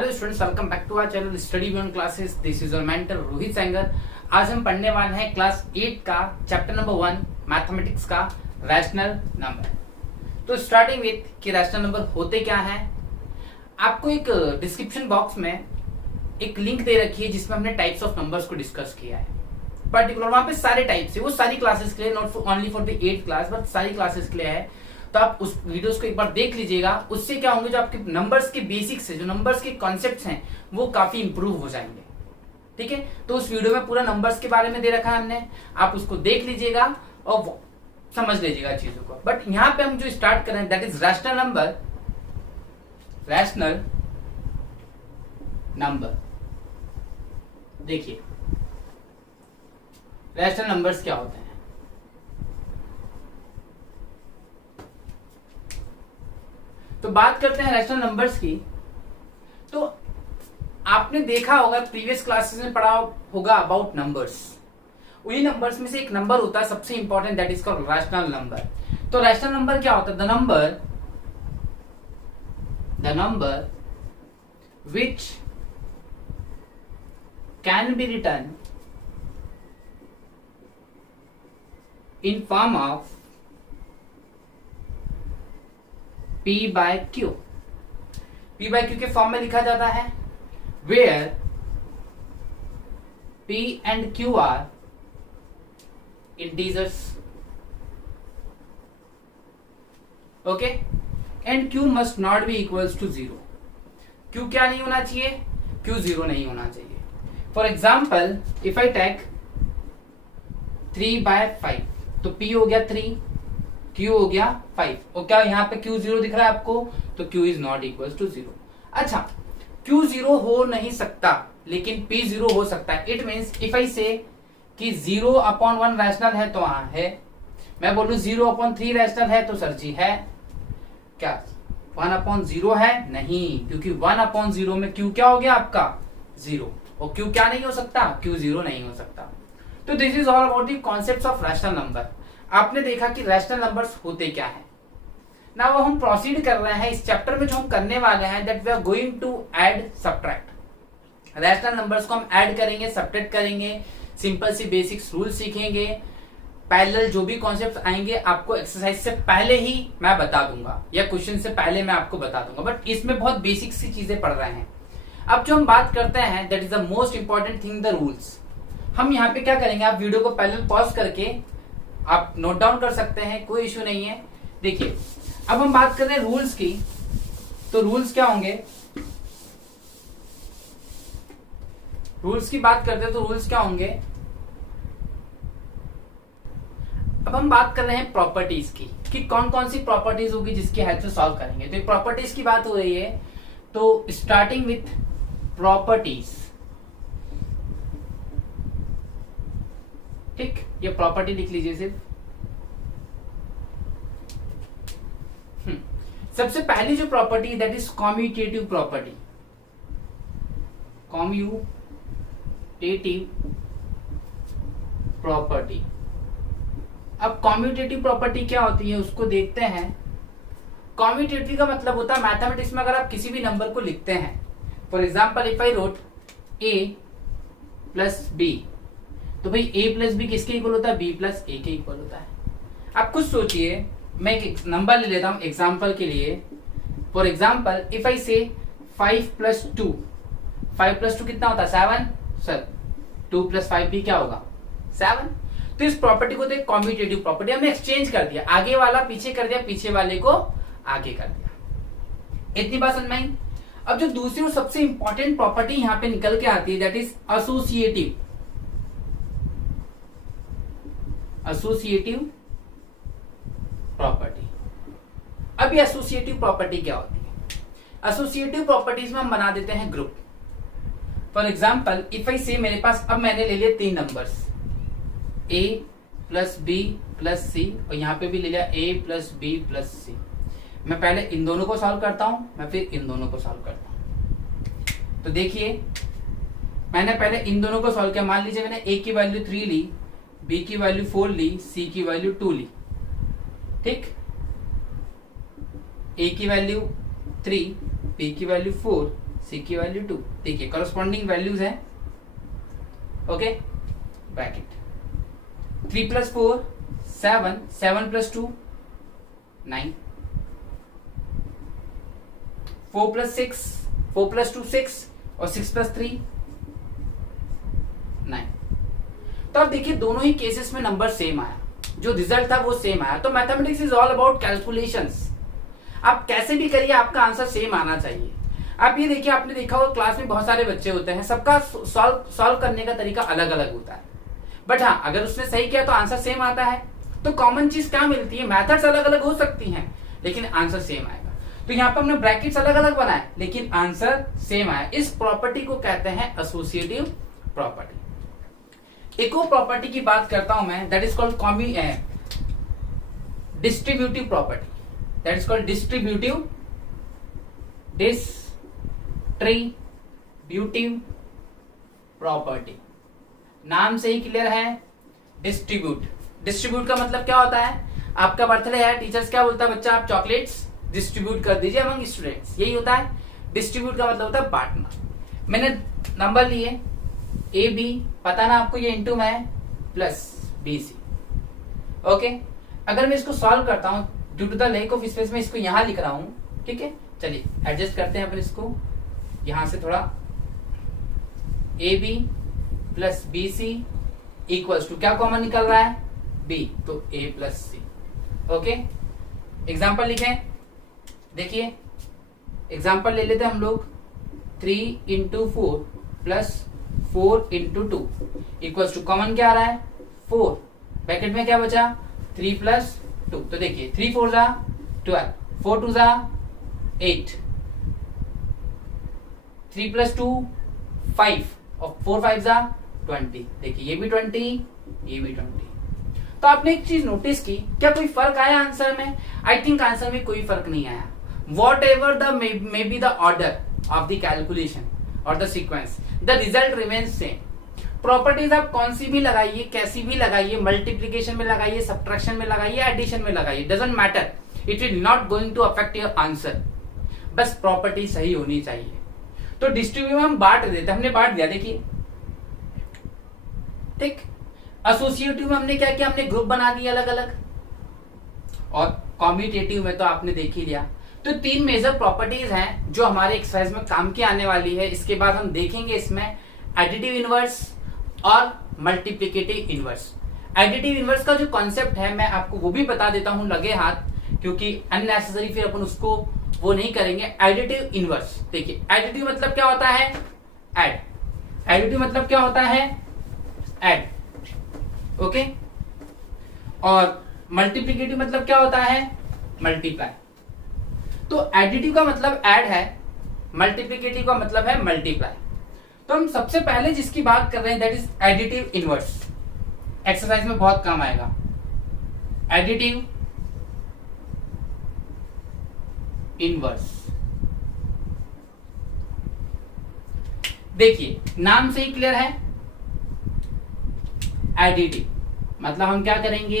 Hello students, welcome back to our channel study beyond classes. This is your mentor Rohit Sengar. आज हम पढ़ने वाले हैं क्लास 8 का चैप्टर नंबर 1 मैथमेटिक्स का रैशनल नंबर। तो स्टार्टिंग विथ कि रैशनल नंबर होते क्या हैं। आपको एक डिस्क्रिप्शन बॉक्स में एक लिंक दे रखी है जिसमें हमने टाइप्स ऑफ नंबर्स को डिस्कस किया है। पर्टिकुलर वहां पे सारे टाइप्स है, वो सारी क्लासेस के लिए, not only for the 8th class but सारी क्लासेस के लिए है। तो आप उस वीडियोस को एक बार देख लीजिएगा। उससे क्या होंगे, जो आपके नंबर्स के बेसिक्स है, जो नंबर्स के कॉन्सेप्ट्स हैं, वो काफी इंप्रूव हो जाएंगे। ठीक है, तो उस वीडियो में पूरा नंबर्स के बारे में दे रखा है हमने, आप उसको देख लीजिएगा और समझ लीजिएगा चीजों को। बट यहाँ पे हम जो स्टार्ट करें that is rational number. Rational number, देखिए रैशनल नंबर्स क्या होते हैं। तो बात करते हैं रैशनल नंबर्स की। तो आपने देखा होगा, प्रीवियस क्लासेस में पढ़ा होगा अबाउट नंबर्स। वही नंबर्स में से एक नंबर होता है सबसे important, that is called rational number. तो रैशनल नंबर क्या होता है? The number which can be written in form of P by Q। P by Q के फॉर्म में लिखा जाता है where P and Q are integers, okay, and Q must not be equals to 0। Q क्या नहीं होना चाहिए? Q 0 नहीं होना चाहिए। For example, if I take 3 by 5, तो P हो गया 3, Q हो गया 5, और क्या यहाँ पे Q 0 दिख रहा है आपको? तो Q is not equal to 0। अच्छा, Q 0 हो नहीं सकता लेकिन P 0 हो सकता है। इट मीन्स इफ आई से कि 0/1 रैशनल है तो हाँ है। मैं बोलूं 0/3 रैशनल है तो सर जी है। क्या 1/0 है? नहीं, क्योंकि 1/0 में Q क्या हो गया आपका? 0, और Q क्या नहीं हो सकता? Q 0 नहीं हो सकता। तो this is all about the concepts of rational number. आपने देखा कि रैशनल नंबर्स होते क्या है। नाउ हम प्रोसीड कर रहे हैं इस चैप्टर में। जो हम करने वाले हैं that we are going to add subtract. Rational numbers को हम ऐड करेंगे, सब्ट्रैक्ट करेंगे, सिंपल सी बेसिक्स रूल सीखेंगे। पैरेलल जो भी कॉन्सेप्ट्स आएंगे आपको एक्सरसाइज से पहले ही मैं बता दूंगा या क्वेश्चन से पहले मैं आपको बता दूंगा, बट इसमें बहुत बेसिक सी चीजें पढ़ रहे हैं। अब जो हम बात करते हैं that is the most important thing, the rules. हम यहाँ पे क्या करेंगे, आप वीडियो को पहले पॉज करके आप नोट डाउन कर सकते हैं, कोई इश्यू नहीं है। देखिए अब हम बात कर रहे हैं रूल्स की। तो रूल्स क्या होंगे? रूल्स की बात करते हैं तो रूल्स क्या होंगे? अब हम बात कर रहे हैं प्रॉपर्टीज की कि कौन कौन सी प्रॉपर्टीज होगी जिसकी हेल्प से सॉल्व करेंगे। तो प्रॉपर्टीज की बात हो रही है, तो स्टार्टिंग विथ प्रॉपर्टीज। ठीक, ये प्रॉपर्टी लिख लीजिए सिर्फ। सबसे पहली जो property that is commutative property. Commutative property. अब कॉम्यूटेटिव प्रॉपर्टी क्या होती है उसको देखते हैं। कॉम्यूटेटिव का मतलब होता है मैथमेटिक्स में अगर आप किसी भी नंबर को लिखते हैं, for example if I wrote a plus B, तो भाई a प्लस बी किसके इक्वल होता है? b प्लस a के इक्वल होता है। आप खुद सोचिए, मैं एक नंबर ले लेता हूं एग्जाम्पल के लिए। फॉर एग्जाम्पल इफ आई से 5 प्लस 2, 5 प्लस 2 कितना होता है? 7। सर 2 प्लस 5 भी क्या होगा? 7। तो इस प्रॉपर्टी को देख कॉम्यूटेटिव प्रॉपर्टी। हमने एक्सचेंज कर दिया, आगे वाला पीछे कर दिया, पीछे वाले को आगे कर दिया। इतनी बात समझ में आई। अब जो दूसरी और सबसे इंपॉर्टेंट प्रॉपर्टी यहां पे निकल के आती है that is associative. Associative property. अब ये एसोसिएटिव प्रॉपर्टी क्या होती है? एसोसिएटिव प्रॉपर्टीज में हम बना देते हैं group. For example if I say मेरे पास, अब मैंने ले लिया 3 numbers, a plus B plus C, और यहां पे भी ले लिया a plus B plus C. मैं पहले इन दोनों को सॉल्व करता हूं, मैं फिर इन दोनों को सॉल्व करता हूं। तो देखिए मैंने पहले इन दोनों को सॉल्व किया। मान लीजिए मैंने a की वैल्यू 3 ली, b की वैल्यू 4 ली, c की वैल्यू 2 ली। ठीक, a की वैल्यू 3, b की वैल्यू 4, सी की वैल्यू 2। देखिए करस्पॉन्डिंग वैल्यूज है। ओके, ब्रैकेट 3 + 4 7, 7 + 2 9, 4 + 6, 4 + 2 6 और 6 + 3 9। तो अब देखिए दोनों ही केसेस में नंबर सेम आया, जो रिजल्ट था वो सेम आया। तो mathematics is all about calculations. आप कैसे भी करिए आपका आंसर सेम आना चाहिए। आप ये देखिए, आपने देखा होगा क्लास में बहुत सारे बच्चे होते हैं, सबका सॉल्व करने का तरीका अलग अलग होता है, बट हाँ अगर उसने सही किया तो आंसर सेम आता है। तो कॉमन चीज क्या मिलती है, मेथड्स अलग अलग हो सकती हैं लेकिन आंसर सेम आएगा। तो यहाँ पर हमने ब्रैकेट्स अलग अलग बनाए लेकिन आंसर सेम आया। इस प्रॉपर्टी को कहते हैं एसोसिएटिव प्रॉपर्टी। एक और प्रॉपर्टी की बात करता हूं मैं, that is called distributive property. That is called distributive property. नाम से ही क्लियर है, डिस्ट्रीब्यूट का मतलब क्या होता है, आपका बर्थडे है, टीचर्स क्या बोलता है, बच्चा आप चॉकलेट्स डिस्ट्रीब्यूट कर दीजिए अमंग स्टूडेंट्स, यही होता है। डिस्ट्रीब्यूट का मतलब होता है बांटना। मैंने नंबर लिए ए बी, पता ना आपको, ये इंटू में प्लस बी सी। ओके, अगर मैं इसको सॉल्व करता हूं due to the lack of space, मैं इसको यहां लिख रहा हूं, ठीक है। चलिए एडजस्ट करते हैं अपन इसको, यहां से थोड़ा A B plus B C equals to क्या कॉमन निकल रहा है, बी, तो A plus C. Okay, example लिखें। देखिए एग्जाम्पल ले लेते हैं हम लोग, 3 × 4 प्लस 4 × 2 इक्वल्स टू कॉमन क्या आ रहा है, 4, ब्रैकेट में क्या बचा 3 + 2। तो देखिए 3 × 4 = 12, 4 × 2 = 8, 3 + 2 5 और 4 × 5 = 20। देखिए ये भी 20, ये भी 20। तो आपने एक चीज नोटिस की, क्या कोई फर्क आया आंसर में? आई थिंक आंसर में कोई फर्क नहीं आया। Whatever the may be the order of the calculation और the sequence, the result remains same. Properties आप कौन सी भी लगाइए, कैसी भी लगाइए, मल्टीप्लीकेशन में लगाइए, सब्ट्रैक्शन में लगाइए, एडिशन में लगाइए, doesn't matter, it is not going to affect your answer. बस प्रॉपर्टी सही होनी चाहिए। तो डिस्ट्रीब्यूटिव में हम बांट देते, हमने बांट दिया, देखिए ठीक। एसोसिएटिव में हमने क्या किया, हमने ग्रुप बना दिए अलग अलग, और कॉम्यूटेटिव में तो आपने देख ही लिया। तो 3 मेजर प्रॉपर्टीज हैं जो हमारे एक्सरसाइज में काम की आने वाली है। इसके बाद हम देखेंगे इसमें एडिटिव इनवर्स और मल्टीप्लिकेटिव इनवर्स। एडिटिव इनवर्स का जो कॉन्सेप्ट है मैं आपको वो भी बता देता हूं लगे हाथ, क्योंकि अननेसेसरी फिर अपन उसको वो नहीं करेंगे। एडिटिव इनवर्स, देखिए एडिटिव मतलब क्या होता है, ऐड। एडिटिव मतलब क्या होता है, ऐड। ओके, और मल्टीप्लिकेटिव मतलब क्या होता है, मल्टीप्लाई। तो एडिटिव का मतलब ऐड है, मल्टीप्लिकेटिव का मतलब है मल्टीप्लाई। तो हम सबसे पहले जिसकी बात कर रहे हैं that is additive inverse. Exercise में बहुत काम आएगा एडिटिव इनवर्स। देखिए नाम से ही क्लियर है, एडिटिव मतलब हम क्या करेंगे,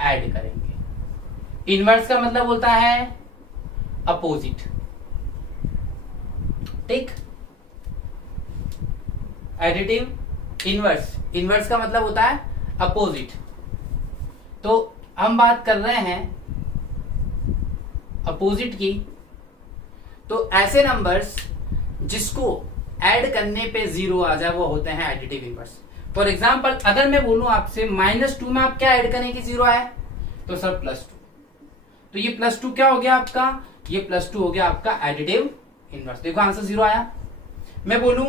ऐड करेंगे। इनवर्स का मतलब होता है अपोजिट, ठीक। एडिटिव इनवर्स, इनवर्स का मतलब होता है अपोजिट। तो हम बात कर रहे हैं अपोजिट की। तो ऐसे नंबर्स जिसको ऐड करने पे 0 आ जाए वो होते हैं एडिटिव इनवर्स। फॉर एग्जाम्पल अगर मैं बोलूं आपसे -2 में आप क्या ऐड करें कि 0 आए, तो सर +2। तो ये +2 क्या हो गया आपका, ये +2 हो गया आपका एडिटिव इनवर्स। देखो आंसर 0 आया। मैं बोलूं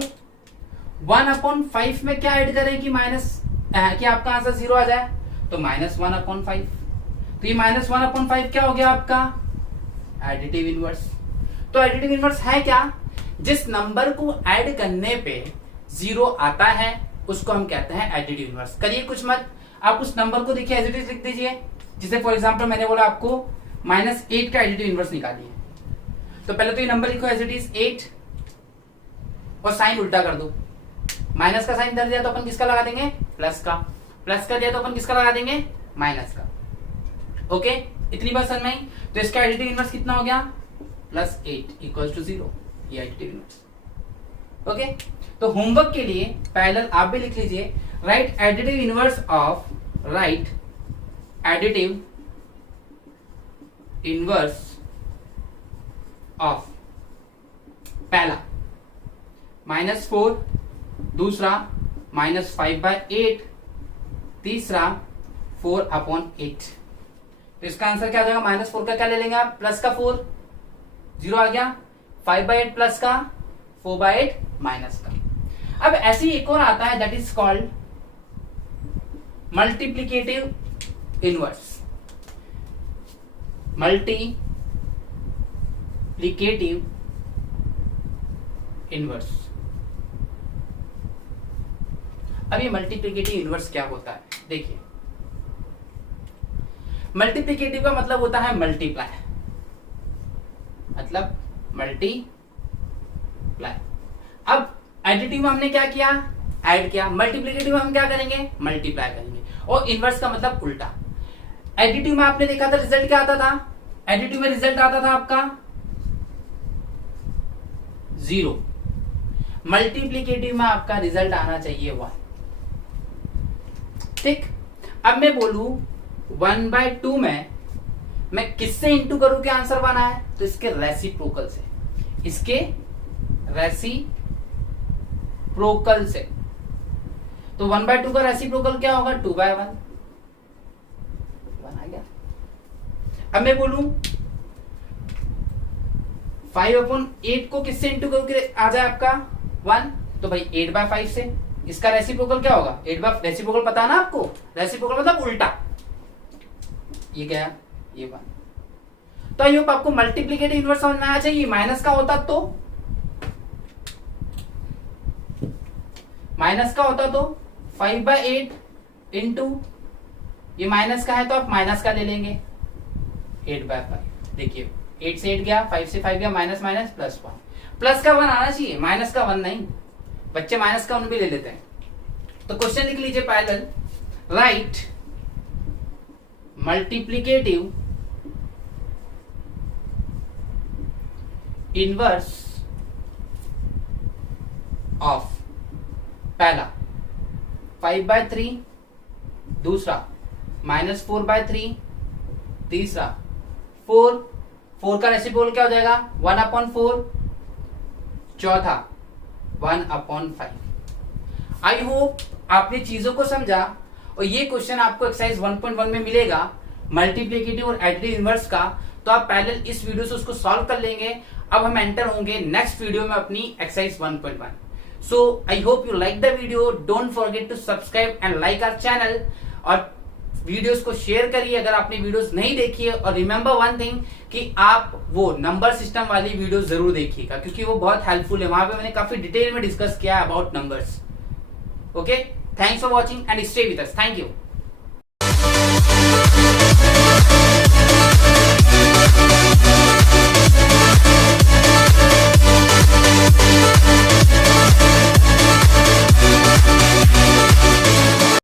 1/5 में क्या ऐड करें कि कि आपका आंसर 0 आ जाए, तो -1/5। तो ये -1/5 क्या हो गया आपका एडिटिव इनवर्स। तो एडिटिव इनवर्स है क्या, जिस नंबर को ऐड करने पे 0 आता है उसको हम कहते हैं एडिटिव इनवर्स। करिए कुछ मत, आप उस नंबर को देखिए एज इट इज लिख दीजिए। जैसे फॉर एग्जांपल मैंने बोला आपको -8 का एडिटिव इनवर्स निकालिए, तो पहले तो ये नंबर लिखो एज इट इज 8 और साइन उल्टा कर दो। माइनस का साइन इधर दिया तो अपन किसका लगा देंगे, प्लस का। प्लस का दिया तो अपन किसका लगा देंगे, माइनस का। ओके, इतनी बात समझ में आई। तो इसका एडिटिव इनवर्स कितना हो गया, +8 = 0। ये एडिटिव इनवर्स। ओके, तो होमवर्क के लिए पैरेलल आप भी लिख लीजिए, right additive inverse of, right additive inverse of पहला -4, दूसरा -5/8, तीसरा 4/8। तो इसका आंसर क्या आ जाएगा? -4 का क्या ले लेंगे आप? प्लस का 4, 0 आ गया, 5/8 प्लस का, 4/8 माइनस का। अब ऐसे ही एक और आता है, that is called multiplicative inverse. Multiplicative inverse. अब ये मल्टीप्लीकेटिव इनवर्स क्या होता है? देखिए, मल्टीप्लीकेटिव का मतलब होता है मल्टीप्लाई, मतलब मल्टीप्लाई। अब एडिटिव में हमने क्या किया? ऐड किया। मल्टीप्लीकेटिव में हम क्या करेंगे? मल्टीप्लाई करेंगे। और इनवर्स का मतलब उल्टा। एडिटिव में आपने देखा था रिजल्ट क्या आता था? एडिटिव में रिजल्ट आता था आपका 0। मल्टीप्लीकेटिव में आपका रिजल्ट आना चाहिए 1। ठीक, अब मैं बोलूं 1/2 में मैं किससे इंटू करूं कि आंसर 1 आए? तो इसके रेसिप्रोकल से, इसके रेसिप्रोकल से। तो 1/2 का रेसिप्रोकल क्या होगा? 2/1, 1 आ गया। अब मैं बोलूं 5/8 को किससे इंटू करूं कि आ जाए आपका 1? तो भाई 8/5 से। इसका रेसिप्रोकल क्या होगा? 8/, रेसिप्रोकल पता है ना आपको? रेसिप्रोकल मतलब उल्टा। ये क्या है? ये 1। तो आई होप आपको मल्टीप्लीकेटिव इनवर्स समझ में आना चाहिए। माइनस का होता तो, माइनस का होता तो 5/8 इंटू, ये माइनस का है तो आप माइनस का ले लेंगे 8/5। देखिए 8 से 8 गया, 5 से 5 गया, माइनस माइनस प्लस 1। प्लस का 1 आना चाहिए, माइनस का 1 नहीं। बच्चे माइनस का 1 भी ले लेते हैं। तो क्वेश्चन लिख लीजिए parallel, right multiplicative inverse of पहला 5/3, दूसरा -4/3, तीसरा 4 का रेसिप्रोकल क्या हो जाएगा? 1/4, चौथा 1/5। आई होप आपने चीजों को समझा और ये क्वेश्चन आपको एक्सरसाइज 1.1 में मिलेगा मल्टीप्लीकेटिव और एडिटिव इनवर्स का। तो आप पैरेलल इस वीडियो से उसको सॉल्व कर लेंगे। अब हम एंटर होंगे नेक्स्ट वीडियो में अपनी exercise 1.1। So I hope you like the video. Don't forget to subscribe and like our channel और वीडियोस को शेयर करिए अगर आपने वीडियोस नहीं देखी है। और रिमेंबर वन थिंग कि आप वो नंबर सिस्टम वाली वीडियो जरूर देखिएगा क्योंकि वो बहुत हेल्पफुल है। वहां पे मैंने काफी डिटेल में डिस्कस किया about numbers. Okay, thanks for watching and stay with us. Thank you.